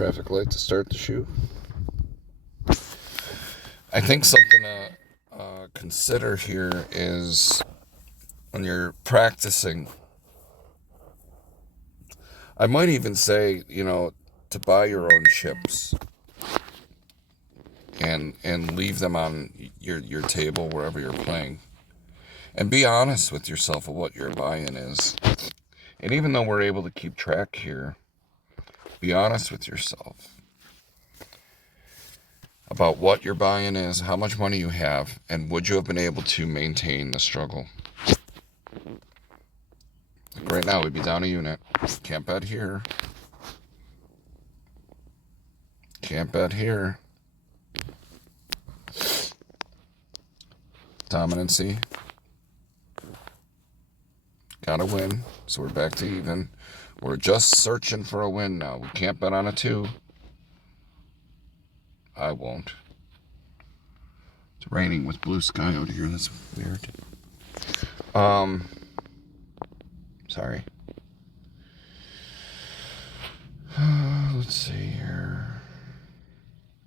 traffic light to start the shoe. I think something to consider here is when you're practicing, I might even say, to buy your own chips and leave them on your table wherever you're playing. And be honest with yourself of what your buy-in is. And even though we're able to keep track here, be honest with yourself about what your buy-in is, how much money you have, and would you have been able to maintain the struggle. Like right now, we'd be down a unit. Can't bet here. Can't bet here. Dominancy. Gotta win. So we're back to even. We're just searching for a win now. We can't bet on a 2. I won't. It's raining with blue sky out here. That's weird. Sorry. Let's see here.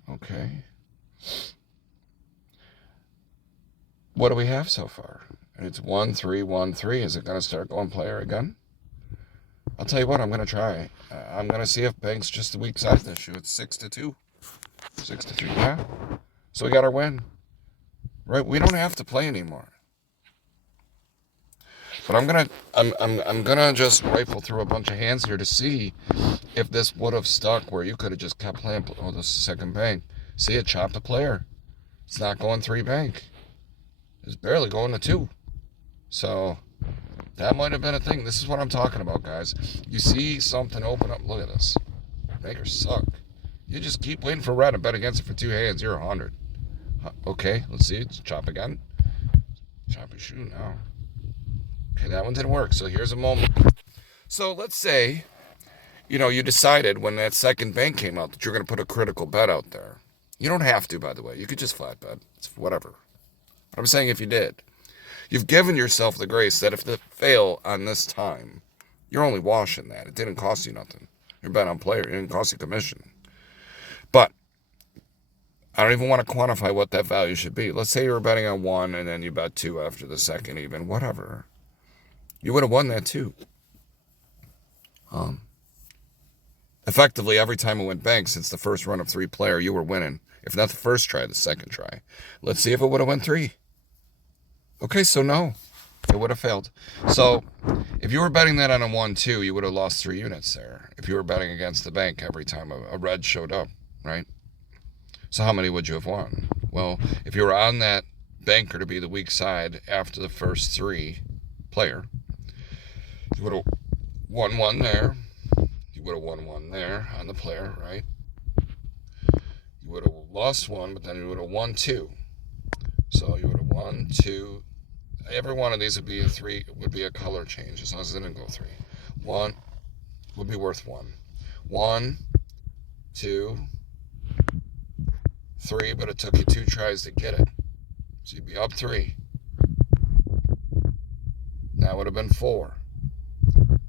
Okay. What do we have so far? It's 1-3-1-3. Is it going to start going player again? I'll tell you what, I'm going to try. I'm going to see if Bank's just the weak side of this shoe. It's 6-2. 6-3, yeah. So we got our win. Right? We don't have to play anymore. But I'm gonna just rifle through a bunch of hands here to see if this would have stuck where you could have just kept playing. Oh, this is second bank. See, it chopped the player. It's not going 3 bank. It's barely going to 2. So that might have been a thing. This is what I'm talking about, guys. You see something open up. Look at this. Bankers suck. You just keep waiting for red and bet against it for 2 hands. You're 100. Okay, let's see. Let's chop again. Chop your shoe now. Okay, that one didn't work. So here's a moment. So let's say, you decided when that second bank came out that you're going to put a critical bet out there. You don't have to, by the way. You could just flat bet. It's whatever. But I'm saying if you did, you've given yourself the grace that if they fail on this time, you're only washing that. It didn't cost you nothing. You're betting on player. It didn't cost you commission. But I don't even want to quantify what that value should be. Let's say you were betting on 1 and then you bet 2 after the second even. Whatever. You would have won that too. Effectively, every time it went bank since the first run of 3 player, you were winning. If not the first try, the second try. Let's see if it would have went 3. Okay, so no. It would have failed. So if you were betting that on a 1-2, you would have lost 3 units there. If you were betting against the bank every time a red showed up, right? So how many would you have won? Well, if you were on that banker to be the weak side after the first 3 player, you would have won 1 there. You would have won 1 there on the player, right? You would have lost 1, but then you would have won 2. So you would have won 2. Every one of these would be a 3. Would be a color change as long as it didn't go 3. 1 would be worth 1. 1, 2, 3, but it took you 2 tries to get it. So you'd be up 3. That would have been 4.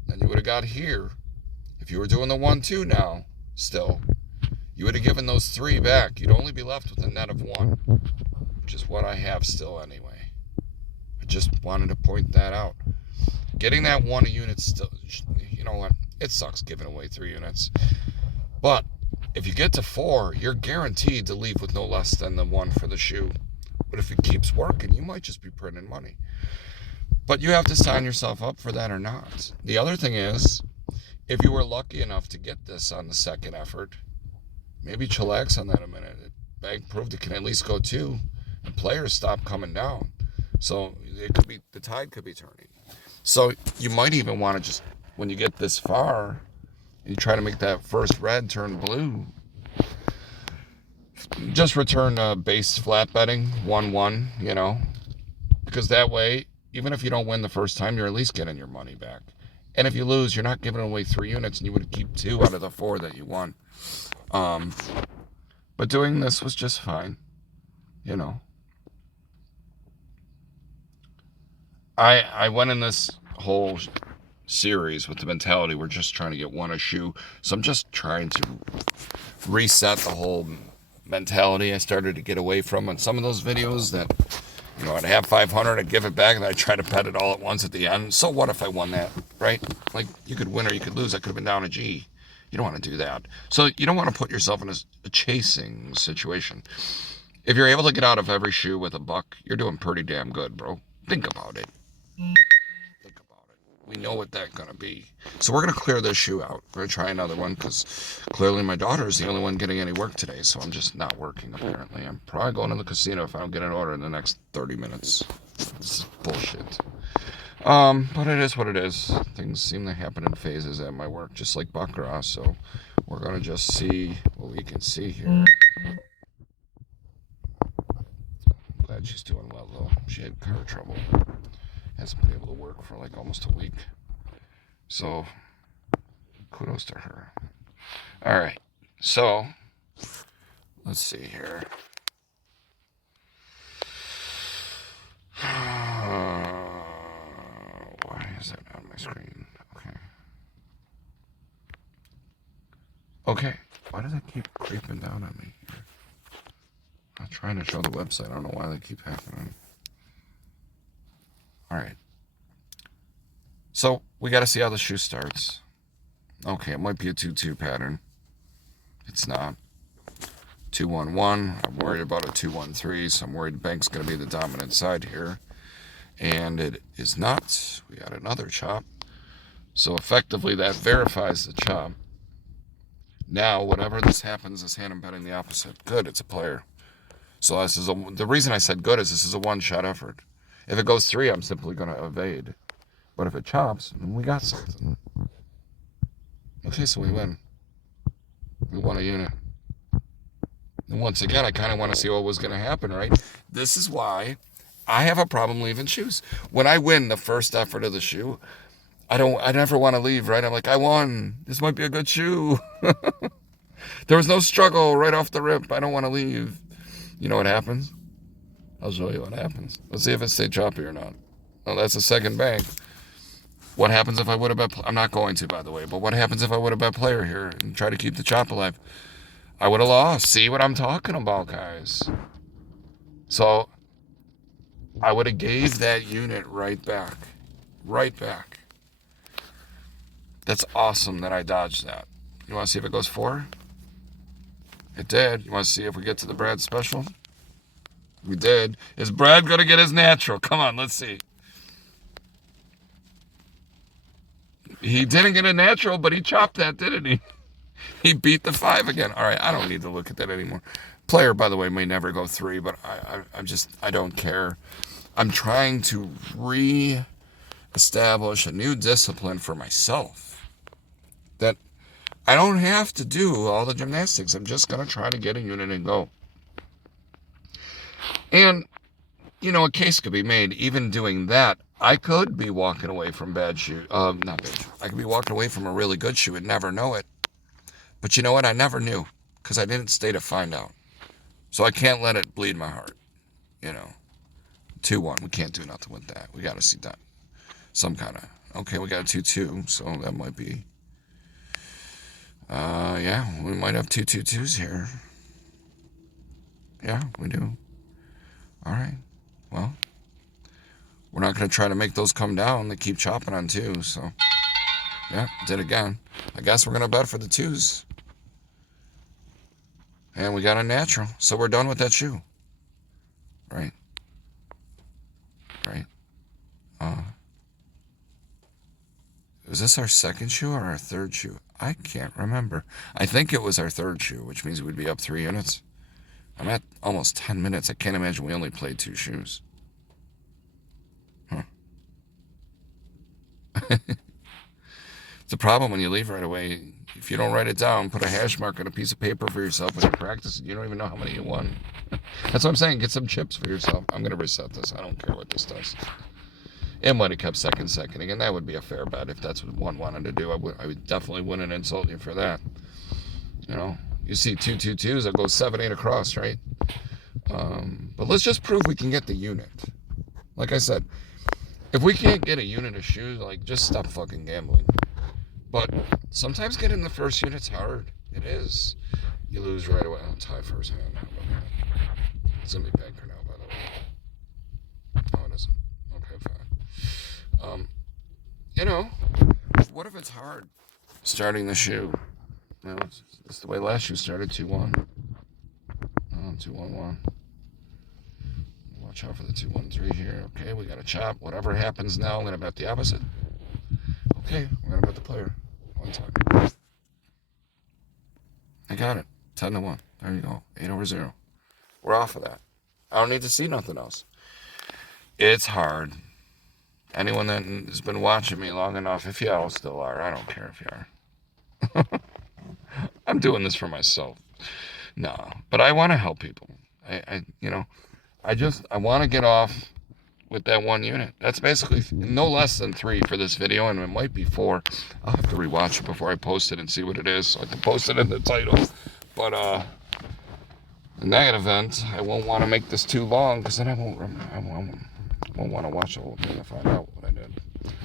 Then you would have got here. If you were doing the 1-2 now, still, you would have given those 3 back. You'd only be left with a net of 1, which is what I have still anyway. I just wanted to point that out. Getting that 1 unit still, you know what? It sucks giving away 3 units. But if you get to 4, you're guaranteed to leave with no less than the 1 for the shoe. But if it keeps working, you might just be printing money. But you have to sign yourself up for that or not. The other thing is, if you were lucky enough to get this on the second effort, maybe chillax on that a minute. Bank proved it can at least go 2, and players stop coming down. So it could be, the tide could be turning. So you might even want to just, when you get this far, and you try to make that first red turn blue, just return base flat betting, 1-1, because that way, even if you don't win the first time, you're at least getting your money back. And if you lose, you're not giving away 3 units, and you would keep 2 out of the 4 that you won. But doing this was just fine, I went in this whole series with the mentality we're just trying to get one a shoe. So I'm just trying to reset the whole mentality I started to get away from on some of those videos that, I'd have 500, I'd give it back, and I'd try to bet it all at once at the end. So what if I won that, right? Like, you could win or you could lose. I could have been down a G. You don't want to do that. So you don't want to put yourself in a chasing situation. If you're able to get out of every shoe with a buck, you're doing pretty damn good, bro. Think about it. Think about it. We know what that's going to be. So we're going to clear this shoe out. We're going to try another one because clearly my daughter is the only one getting any work today. So I'm just not working, apparently. I'm probably going to the casino if I don't get an order in the next 30 minutes. This is bullshit. But it is what it is. Things seem to happen in phases at my work, just like Baccarat. So we're going to just see what we can see here. Glad she's doing well, though. She had car trouble. Hasn't been able to work for like almost a week. So, kudos to her. All right. So, let's see here. Why is that on my screen? Okay. Why does that keep creeping down on me here? I'm trying to show the website. I don't know why they keep happening. All right. So we got to see how the shoe starts. Okay, it might be a 2-2 pattern. It's not. 2-1-1. I'm worried about a 2-1-3, so I'm worried bank's going to be the dominant side here. And it is not. We got another chop. So effectively that verifies the chop. Now, whatever this happens, this hand I'm betting the opposite. Good, it's a player. So this is the reason I said good is this is a one-shot effort. If it goes 3, I'm simply going to evade. But if it chops, then we got something. Okay, so we win. We won a unit. And once again, I kind of want to see what was going to happen, right? This is why I have a problem leaving shoes. When I win the first effort of the shoe, I never want to leave, right? I'm like, I won. This might be a good shoe. There was no struggle right off the rip. I don't want to leave. You know what happens? I'll show you what happens. Let's see if it stayed choppy or not. Oh, that's a second bank. What happens if I would have bet... I'm not going to, by the way. But what happens if I would have bet player here and try to keep the chop alive? I would have lost. See what I'm talking about, guys? So, I would have gave that unit right back. Right back. That's awesome that I dodged that. You want to see if it goes 4? It did. You want to see if we get to the Brad special? We did. Is Brad going to get his natural? Come on, let's see. He didn't get a natural, but he chopped that, didn't he? He beat the 5 again. All right, I don't need to look at that anymore. Player, by the way, may never go 3, but I don't care. I'm trying to re-establish a new discipline for myself. That I don't have to do all the gymnastics. I'm just going to try to get a unit and go. And, a case could be made. Even doing that, I could be walking away from bad shoe. Not bad shoe. I could be walking away from a really good shoe and never know it. But you know what? I never knew because I didn't stay to find out. So I can't let it bleed my heart. 2-1. We can't do nothing with that. We got to see that. Some kind of... Okay, we got a 2-2, so that might be... yeah, we might have 2 2-2s here. Yeah, we do. All right. Well, we're not going to try to make those come down. They keep chopping on 2, so... Yeah, did again. I guess we're going to bet for the 2s. And we got a natural. So we're done with that shoe. Right. Right. Was this our second shoe or our third shoe? I can't remember. I think it was our third shoe, which means we'd be up 3 units. I'm at almost 10 minutes. I can't imagine we only played 2 shoes. Huh. It's a problem when you leave right away. If you don't write it down, put a hash mark on a piece of paper for yourself when you practice it, you don't even know how many you won. That's what I'm saying. Get some chips for yourself. I'm going to reset this. I don't care what this does. It might have kept seconding, and that would be a fair bet if that's what one wanted to do. I would definitely wouldn't insult you for that. You see 2 2-2s, that goes 7-8 across, right? But let's just prove we can get the unit. Like I said, If we can't get a unit of shoes, like, just stop fucking gambling. But sometimes getting the first unit's hard. It is. You lose right away. I'll tie first hand. How about that? It's going to be banker now, by the way. Oh, it isn't. Okay, fine. You know, what if it's hard starting the shoe? You know, it's the way last shoe started, 2-1. Oh, 2-1-1. Watch out for the 2-1-3 here. Okay, we got a chop. Whatever happens now, I'm going to bet the opposite. Okay, we're going to bet the player. One time. I got it. 10-1. There you go. 8/0. We're off of that. I don't need to see nothing else. It's hard. Anyone that has been watching me long enough, if y'all still are, I don't care if you are. I'm doing this for myself. No, but I want to help people. I want to get off with that one unit. That's basically no less than 3 for this video, and it might be 4. I'll have to rewatch it before I post it and see what it is, so I can post it in the title. But in that event, I won't want to make this too long, because then I won't want to watch the whole thing to find out what I did.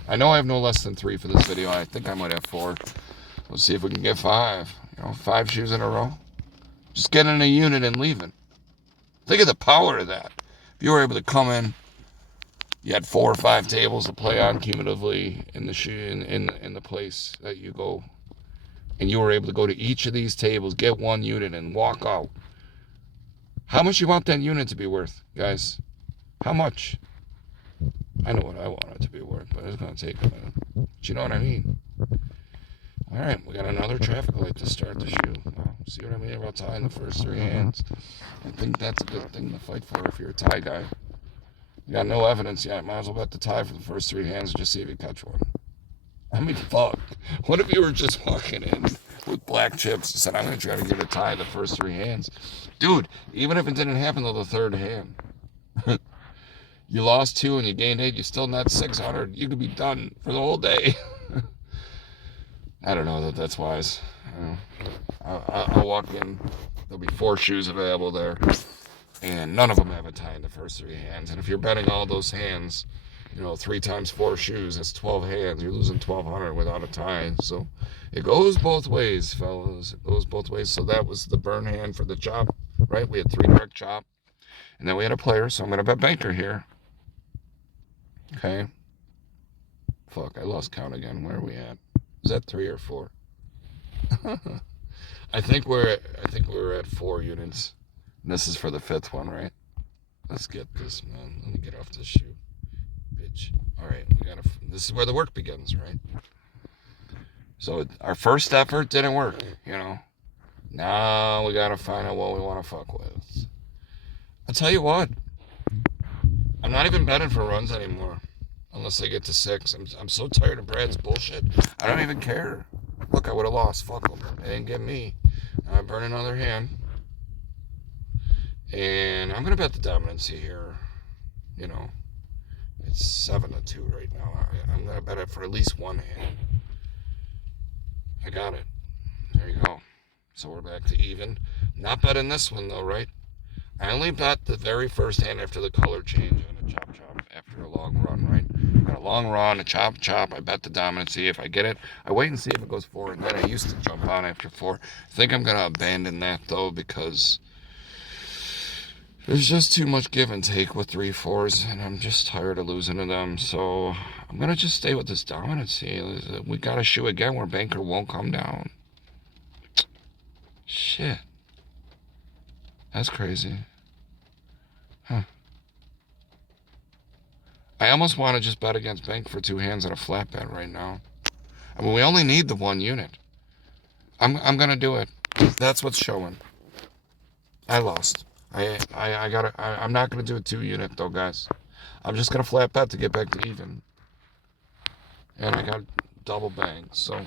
I know I have no less than 3 for this video. I think I might have 4. Let's see if we can get 5. 5 shoes in a row. Just getting a unit and leaving. Think of the power of that. If you were able to come in, you had 4 or 5 tables to play on cumulatively in the shoe in the place that you go, and you were able to go to each of these tables, get 1 unit, and walk out. How much you want that unit to be worth, guys? How much? I know what I want it to be worth, but it's going to take a minute. But you know what I mean? All right, we got another traffic light to start the shoe. Wow, see what I mean about tying the first 3 hands? I think that's a good thing to fight for if you're a tie guy. You got no evidence yet. Might as well bet the tie for the first 3 hands and just see if you catch one. I mean, fuck. What if you were just walking in with black chips and said, I'm going to try to get a tie the first 3 hands? Dude, even if it didn't happen till the 3rd hand, you lost 2 and you gained 8, you still net 600. You could be done for the whole day. I don't know that that's wise. I'll walk in. There'll be 4 shoes available there, and none of them have a tie in the first 3 hands. And if you're betting all those hands, 3 times 4 shoes, that's 12 hands. You're losing 1,200 without a tie. So it goes both ways, fellas. It goes both ways. So that was the burn hand for the chop, right? We had 3 direct chop, and then we had a player. So I'm gonna bet banker here. Okay. Fuck, I lost count again. Where are we at? Is that 3 or 4? I think we're at 4 units. And this is for the 5th one, right? Let's get this, man. Let me get off this shoe, bitch. All right, this is where the work begins, right? So our first effort didn't work, Now we gotta find out what we want to fuck with. I'll tell you what. I'm not even betting for runs anymore. Unless they get to 6. I'm so tired of Brad's bullshit. I don't even care. Look, I would have lost. Fuck them. They didn't get me. I burn another hand. And I'm going to bet the dominancy here. It's 7-2 right now. I'm going to bet it for at least 1 hand. I got it. There you go. So we're back to even. Not betting this one, though, right? I only bet the very first hand after the color change on a chop after a long run, right? Got a long run, a chop. I bet the dominancy. If I get it, I wait and see if it goes 4. And then I used to jump on after 4. I think I'm going to abandon that, though, because there's just too much give and take with 3-4s, and I'm just tired of losing to them. So I'm going to just stay with this dominancy. We got a shoe again where banker won't come down. Shit. That's crazy. Huh. I almost want to just bet against bank for 2 hands and a flat bet right now. I mean, we only need the 1 unit. I'm gonna do it. That's what's showing. I lost. I'm not gonna do a 2 unit though, guys. I'm just gonna flat bet to get back to even. And I got double bang. So,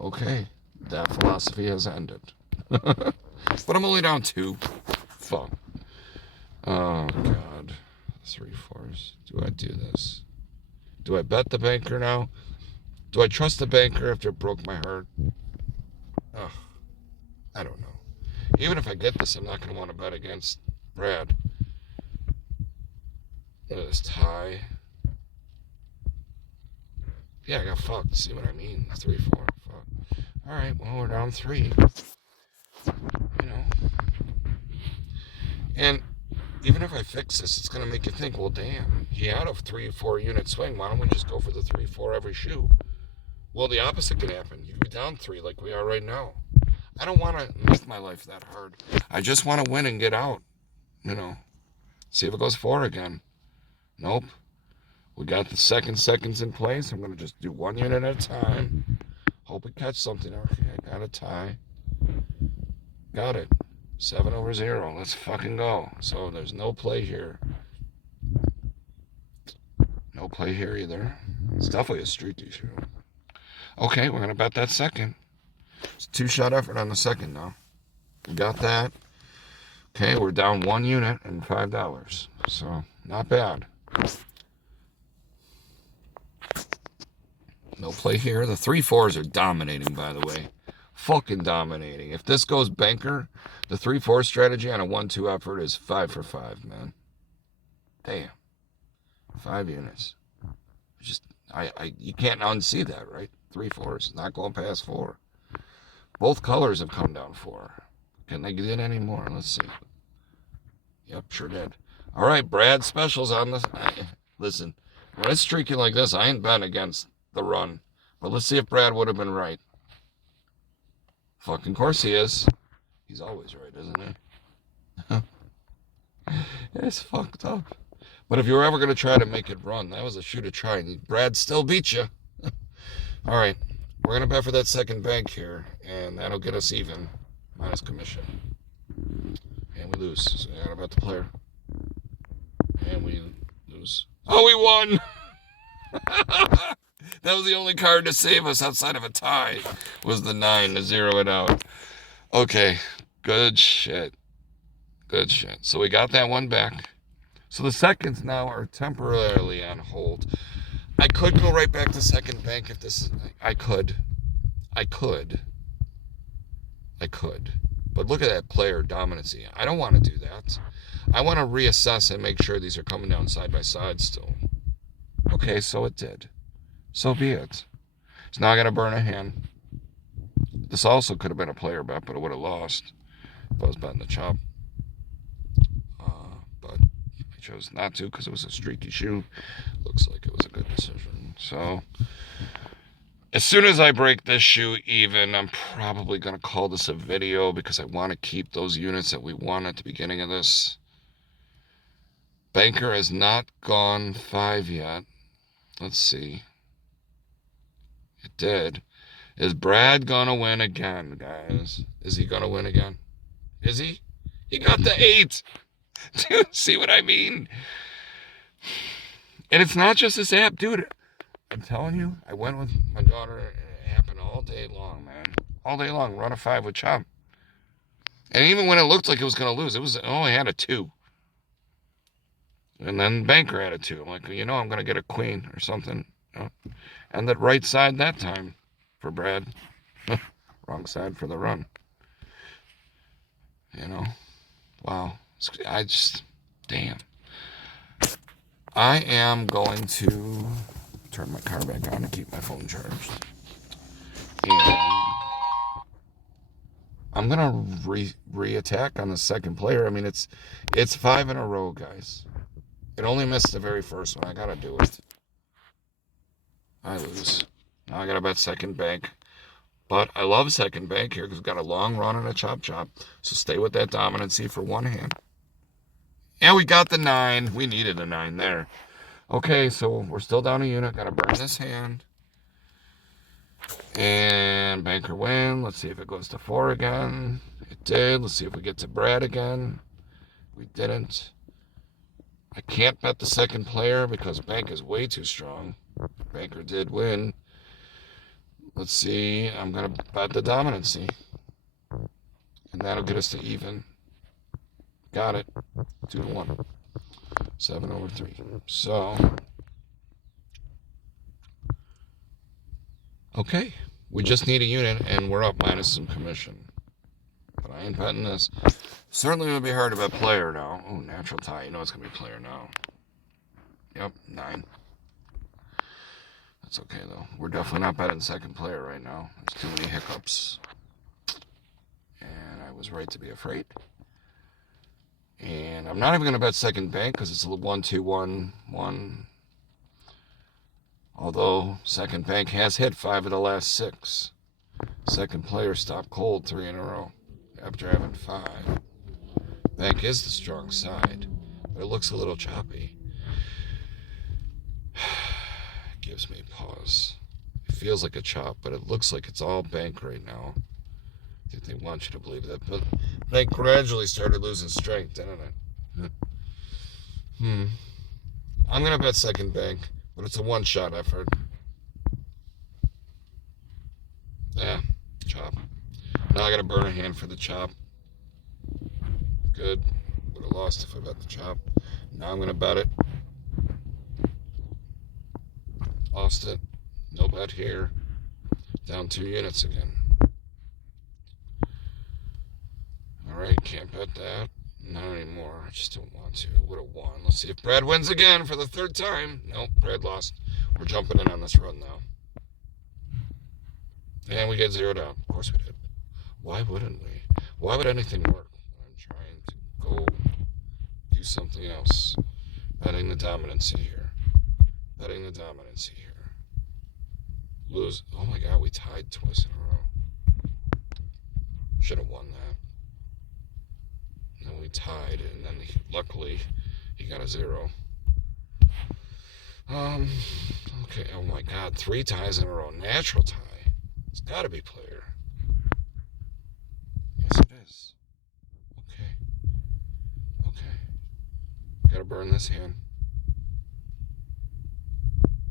okay, that philosophy has ended. But I'm only down 2. Fuck. Oh God. 3-4s. Do I do this? Do I bet the banker now? Do I trust the banker after it broke my heart? Ugh. I don't know. Even if I get this, I'm not going to want to bet against Brad. Look at this tie. Yeah, I got fucked. See what I mean? 3-4. Fuck. All right, well, we're down 3. You know. And even if I fix this, it's going to make you think, well, damn, he had a 3-4 unit swing. Why don't we just go for the 3-4 every shoe? Well, the opposite can happen. You can be down 3 like we are right now. I don't want to make my life that hard. I just want to win and get out. You know, see if it goes 4 again. Nope. We got the seconds in place. I'm going to just do 1 unit at a time. Hope we catch something. Okay, I got a tie. Got it. 7/0. Let's fucking go. So there's no play here. No play here either. It's definitely a streaky shoe. Okay, we're going to bet that second. It's a 2-shot effort on the second now. We got that. Okay, we're down 1 unit and $5. So, not bad. No play here. The 3-4s are dominating, by the way. Fucking dominating. If this goes banker, the 3-4 strategy on a 1-2 effort is 5 for 5, man. Damn. 5 units. Just, you can't unsee that, right? 3-4s, not going past 4. Both colors have come down 4. Can they get any more? Let's see. Yep, sure did. All right, Brad specials on this. Listen, when it's streaky like this, I ain't betting against the run. But let's see if Brad would have been right. Fucking course he is. He's always right, isn't he? It's fucked up. But if you were ever going to try to make it run, that was a shoe to try. And Brad still beat you. All right. We're going to bet for that second bank here. And that'll get us even. Minus commission. And we lose. So I got to bet the player. And we lose. Oh, we won! That was the only card to save us outside of a tie. Was the 9 to zero it out. Okay. Good shit. Good shit. So we got that one back. So the seconds now are temporarily on hold. I could go right back to second bank if this is... I could. But look at that player dominancy. I don't want to do that. I want to reassess and make sure these are coming down side by side still. Okay, so it did. So be it. So now I got to burn a hand. This also could have been a player bet, but I would have lost if I was betting the chop. But I chose not to because it was a streaky shoe. Looks like it was a good decision. So as soon as I break this shoe even, I'm probably going to call this a video because I want to keep those units that we won at the beginning of this. Banker has not gone 5 yet. Let's see. It did. Is Brad going to win again, guys? Is he going to win again? Is he? He got the 8. Dude, see what I mean? And it's not just this app, dude. I'm telling you, I went with my daughter, and it happened all day long, man. All day long, run a 5 with chop. And even when it looked like it was going to lose, it only had a 2. And then Banker had a 2. I'm like, I'm going to get a queen or something. And the right side that time for Brad. Wrong side for the run. Wow. Damn. I am going to turn my car back on and keep my phone charged. And I'm going to re-attack on the second player. I mean, it's 5 in a row, guys. It only missed the very first one. I got to do it. I lose. Now I got to bet second bank. But I love second bank here because we've got a long run and a chop. So stay with that dominancy for one hand. And we got the 9. We needed a 9 there. Okay, so we're still down a unit. Got to burn this hand. And Banker win. Let's see if it goes to 4 again. It did. Let's see if we get to Brad again. We didn't. I can't bet the second player because Bank is way too strong. Banker did win. Let's see. I'm going to bet the dominancy. And that'll get us to even. Got it. 2-1. 7/3. So. Okay. We just need a unit and we're up minus some commission. But I ain't betting this. Certainly would be hard to bet player now. Oh, natural tie. You know it's going to be player now. Yep, 9. That's okay, though. We're definitely not betting second player right now. There's too many hiccups. And I was right to be afraid. And I'm not even going to bet second bank because it's a 1-2-1-1. Although second bank has hit 5 of the last 6. Second player stopped cold 3 in a row after having 5. Bank is the strong side, but it looks a little choppy. It gives me pause. It feels like a chop, but it looks like it's all bank right now. I think they want you to believe that, but bank gradually started losing strength, didn't it? I'm going to bet second bank, but it's a one-shot effort. Yeah, chop. Now I got to burn a hand for the chop. Good. Would have lost if I bet the chop. Now I'm going to bet it. Lost it. No bet here. Down 2 units again. Alright, can't bet that. Not anymore. I just don't want to. Would have won. Let's see if Brad wins again for the 3rd time. Nope, Brad lost. We're jumping in on this run now. And we get zeroed out. Of course we did. Why wouldn't we? Why would anything work when I'm trying to go do something else? Betting the dominancy here. Betting the dominancy here. Lose. Oh my god, we tied twice in a row. Should have won that. And then we tied, and then luckily he got a 0. Okay, oh my god, 3 ties in a row. Natural tie. It's gotta be player. Yes, it is. Okay. Gotta burn this hand.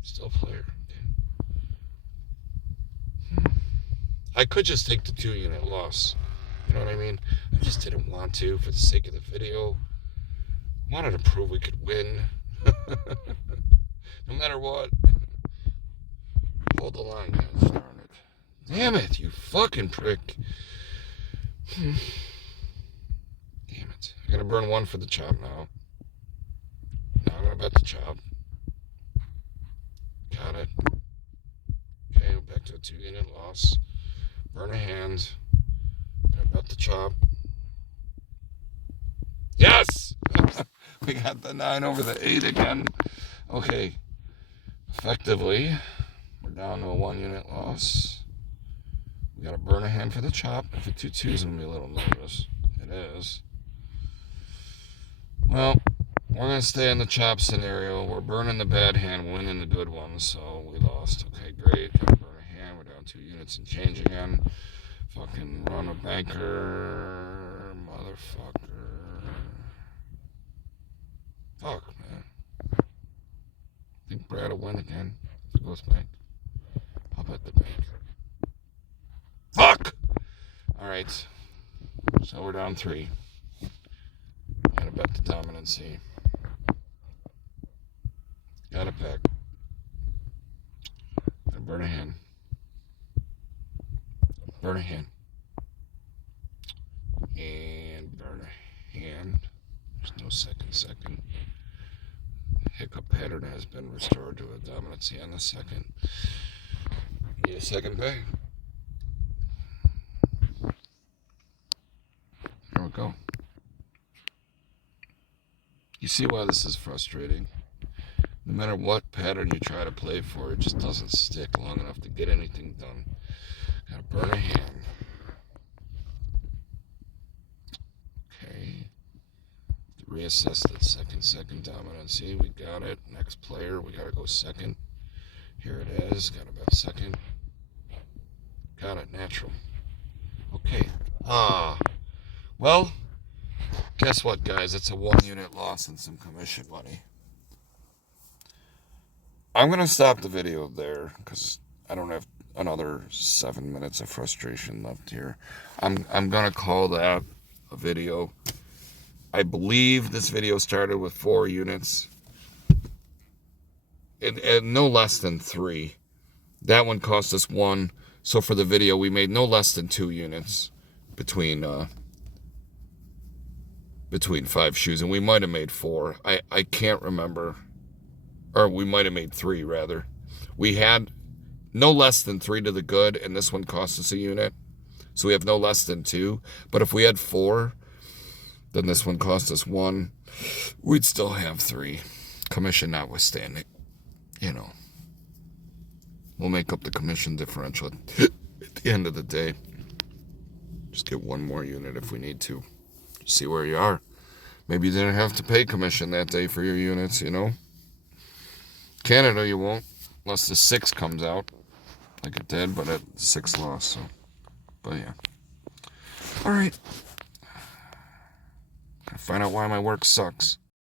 Still player. I could just take the 2 unit loss. You know what I mean? I just didn't want to for the sake of the video. I wanted to prove we could win. No matter what. Hold the line, guys. Darn it. Damn it, you fucking prick. Damn it. I gotta burn 1 for the chop now. Now I'm gonna bet the chop. Got it. Okay, back to a 2 unit loss. Burn a hand. I bet the chop. Yes! We got the 9 over the 8 again. Okay. Effectively, we're down to a 1 unit loss. We gotta burn a hand for the chop. If it 2-2s, I'm gonna be a little nervous. It is. Well, we're gonna stay in the chop scenario. We're burning the bad hand, winning the good one, so we lost. Okay, great. Gotta burn a hand. We're down 2 units and change again. Fucking run a banker. Motherfucker. Fuck, man. I think Brad will win again. If it goes bank. I'll bet the bank. Fuck! Alright. So we're down 3. Gotta bet the dominancy. Got it back. Gotta burn a hand. Burn a hand. And burn a hand. There's no second. Hiccup pattern has been restored to a dominancy on the second. Need a second pay. There we go. You see why this is frustrating? No matter what pattern you try to play for, it just doesn't stick long enough to get anything done. Gotta burn a hand. Okay. Reassess that second dominancy. We got it. Next player, we gotta go second. Here it is. Gotta bet second. Got it. Natural. Okay. Well, guess what, guys? It's a 1 unit loss and some commission money. I'm gonna stop the video there because I don't have another 7 minutes of frustration left here. I'm gonna call that a video. I believe this video started with 4 units. And no less than 3. That one cost us 1. So for the video, we made no less than 2 units between 5 shoes. And we might have made 4. I can't remember. Or we might have made 3, rather. We had no less than 3 to the good, and this one cost us a unit. So we have no less than 2. But if we had 4, then this one cost us 1. We'd still have 3. Commission notwithstanding. You know. We'll make up the commission differential at the end of the day. Just get 1 more unit if we need to. See where you are. Maybe you didn't have to pay commission that day for your units, you know. Canada, you won't. Unless the 6 comes out. Like it did, but at 6 lost, so. But yeah. Alright. Gotta find out why my work sucks.